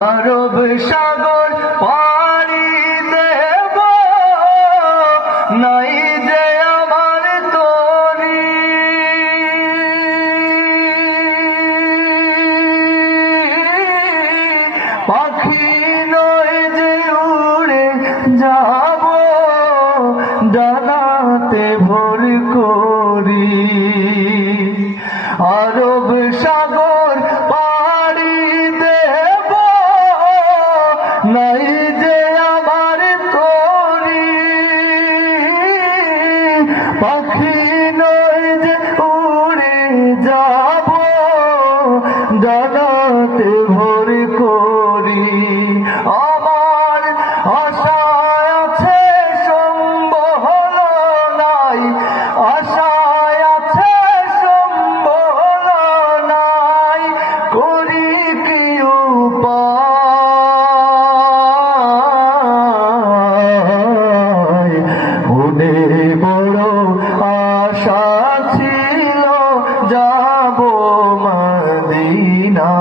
আরব সাগর পাড়ি দেব, নাই যে আমার তরি। পাখি নয় যে উড়ে যাব, ডানাতে ভোর করি। আরব সাগর পাড়ি দেব, নাই যে আমার তরি। পাখি নয় যে উড়ে যাব, ডানাতে ভোর করি। আমার আশায় আছে সম্বল নাই, আশায় আছে সম্বল নাই, করি কি উপায়। মনে বড় আশা ছিল যাব মদিনা।